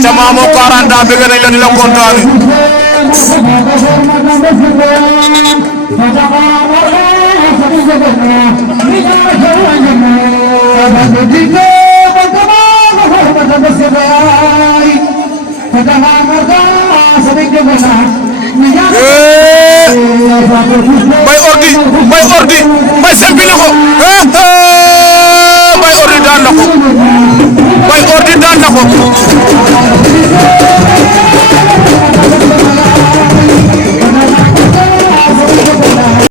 aca Mamo 40 ans bëgg nañ la di la kontaane Mbay Ordi Mbay sempi na ko Mbay Ordi daan na ko Mbay Ordi daan na ko